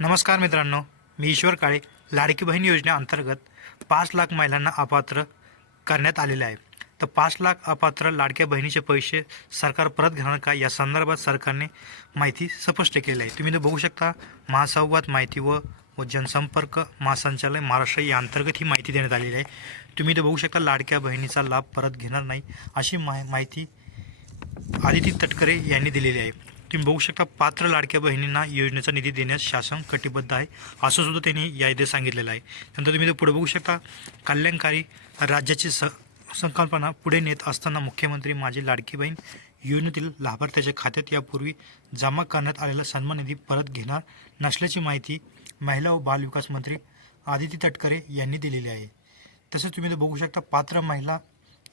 नमस्कार मित्रांनो मी ईश्वर काळे लाडकी बहीण योजनेअंतर्गत पाच लाख महिलांना अपात्र करण्यात आलेले आहे. तर पाच लाख अपात्र लाडक्या बहिणीचे पैसे सरकार परत घेणार का? या संदर्भात सरकारने माहिती स्पष्ट केली आहे. तुम्ही बघू शकता महासंवाद माहिती व व जनसंपर्क महासंचालय महाराष्ट्र या अंतर्गत ही माहिती देण्यात आलेली आहे. तुम्ही तर बघू शकता लाडक्या बहिणीचा लाभ परत घेणार नाही अशी मा माहिती आदिती तटकरे यांनी दिलेली आहे. तुम्ही बघू शकता पात्र लाडक्या बहिणींना योजनेचा निधी देण्यास शासन कटिबद्ध आहे. असं सुद्धा त्यांनी या इथे सांगितलेलं आहे. त्यानंतर तुम्ही ते पुढे बघू शकता कल्याणकारी राज्याची स संकल्पना पुढे नेत असताना मुख्यमंत्री माझी लाडकी बहीण योजनेतील लाभार्थ्याच्या खात्यात यापूर्वी जमा करण्यात आलेला सन्मान निधी परत घेणार नसल्याची माहिती महिला व बालविकास मंत्री आदिती तटकरे यांनी दिलेली आहे. तसेच तुम्ही ते बघू शकता पात्र महिला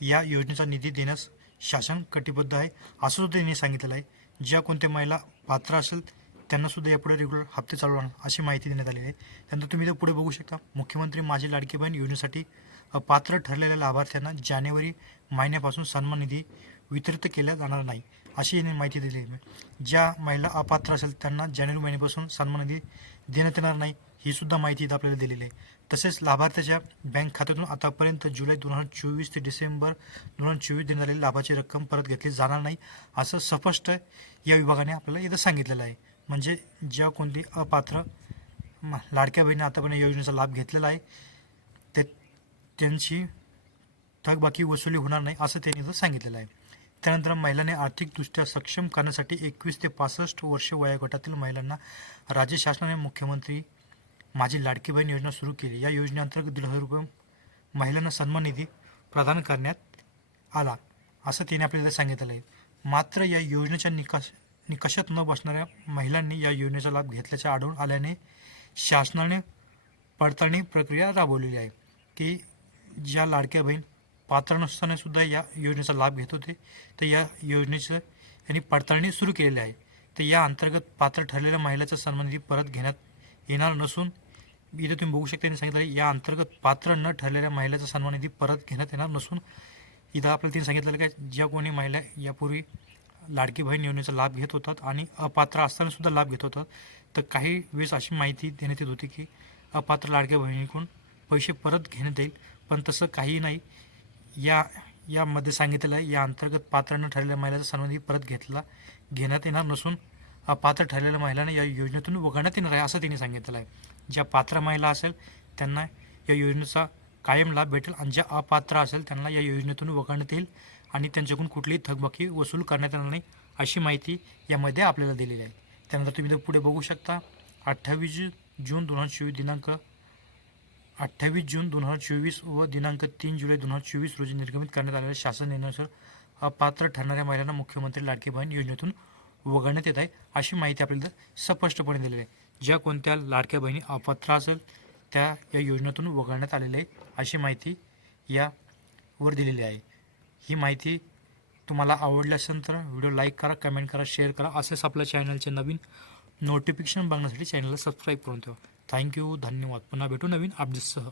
या योजनेचा निधी देण्यास शासन कटिबद्ध आहे. असं सुद्धा त्यांनी सांगितलेलं आहे. ज्या कोणत्या महिला पात्र असेल त्यांनासुद्धा यापुढे रेग्युलर हप्ते चालू राहणार अशी माहिती देण्यात आलेली आहे. त्यानंतर तुम्ही तर पुढे बघू शकता मुख्यमंत्री माझी लाडकी बहीण योजनेसाठी पात्र ठरलेल्या लाभार्थ्यांना जानेवारी महिन्यापासून सन्मान निधी वितरित केला जाणार नाही. अशी यांनी माहिती दिली आहे. ज्या महिला अपात्र असेल त्यांना जानेवारी महिन्यापासून सन्मान निधी देण्यात येणार नाही ही सुद्धा माहिती इथं आपल्याला दिलेली आहे. तसेच लाभार्थ्याच्या बँक खात्यातून आतापर्यंत जुलै दोन हजार चोवीस ते डिसेंबर दोन हजार चोवीस देण्यात आलेली लाभाची रक्कम परत घेतली जाणार नाही असं स्पष्ट या विभागाने आपल्याला इथं सांगितलेलं आहे. म्हणजे ज्या कोणती अपात्र लाडक्या बहिणी आतापर्यंत या योजनेचा लाभ घेतलेला आहे ते त्यांची थकबाकी वसुली होणार नाही असं त्यांनी इथं सांगितलेलं आहे. त्यानंतर महिलांनी आर्थिकदृष्ट्या सक्षम करण्यासाठी एकवीस ते पासष्ट वर्ष वयोगटातील महिलांना राज्य शासनाने मुख्यमंत्री माझी लाडकी बहीण योजना सुरू केली. या योजनेअंतर्गत दीड हजार रुपये महिलांना सन्मान निधी प्रदान करण्यात आला असं तिने आपल्याला सांगितलं आहे. मात्र या योजनेच्या निकष निकषात न बसणाऱ्या महिलांनी या योजनेचा लाभ घेतल्याचे आढळून आल्याने शासनाने पडताळणी प्रक्रिया राबवलेली आहे की ज्या लाडक्या बहीण पात्र नसताना सुद्धा या योजनेचा लाभ घेत होते. तर या योजनेचं यांनी पडताळणी सुरू केलेली आहे. तर या अंतर्गत पात्र ठरलेल्या महिलेचा सन्मान निधी परत घेण्यात येणार नसून इथे तुम्ही बघू शकता त्यांनी सांगितलं या अंतर्गत पात्र न ठरलेल्या महिलेचा सन्मान निधी परत घेण्यात येणार नसून इथं आपल्याला त्यांनी सांगितलेलं काय ज्या कोणी महिला यापूर्वी लाडकी बहीण योजनेचा लाभ घेत होतात आणि अपात्र असतानासुद्धा लाभ घेत होतात तर काही वेळेस अशी माहिती देण्यात येत होती की अपात्र लाडक्या बहिणीकडून पैसे परत घेण्यात येईल पण तसं काही नाही. या यामध्ये सांगितलेलं आहे या अंतर्गत पात्र न ठरलेल्या महिलाचा सन्मानही परत घेतला घेण्यात येणार नसून अपात्र ठरलेल्या महिलांना या योजनेतून वगळण्यात येणार आहे असं त्यांनी सांगितलेलं आहे. ज्या पात्र महिला असेल त्यांना या योजनेचा कायम लाभ भेटेल आणि ज्या अपात्र असेल त्यांना या योजनेतून वगळण्यात येईल आणि त्यांच्याकडून कुठलीही थकबाकी वसूल करण्यात येणार नाही अशी माहिती यामध्ये आपल्याला दिलेली आहे. त्यानंतर तुम्ही पुढे बघू शकता अठ्ठावीस जून दोन हजार चोवीस दिनांक अठ्ठावीस जून दोन हजार चोवीस व दिनांक तीन जुलै दोन हजार चोवीस रोजी निर्गमित करण्यात आलेल्या शासन निर्णयानुसार अपात्र ठरणाऱ्या महिलांना मुख्यमंत्री लाडकी बहीण योजनेतून वगळण्यात येत आहे अशी माहिती आपल्याला स्पष्टपणे दिलेली आहे. ज्या कोणत्या लाडक्या बहिणी अपात्र असेल त्या या योजनेतून वगळण्यात आलेली आहे अशी माहिती यावर दिलेली आहे. ही माहिती तुम्हाला आवडली असेल तर व्हिडिओ लाईक करा कमेंट करा शेअर करा. असेच आपल्या चॅनलचे नवीन नोटिफिकेशन बघण्यासाठी चॅनलला सबस्क्राईब करून ठेवा. थँक्यू धन्यवाद. पुन्हा भेटू नवीन अपडेट्ससह.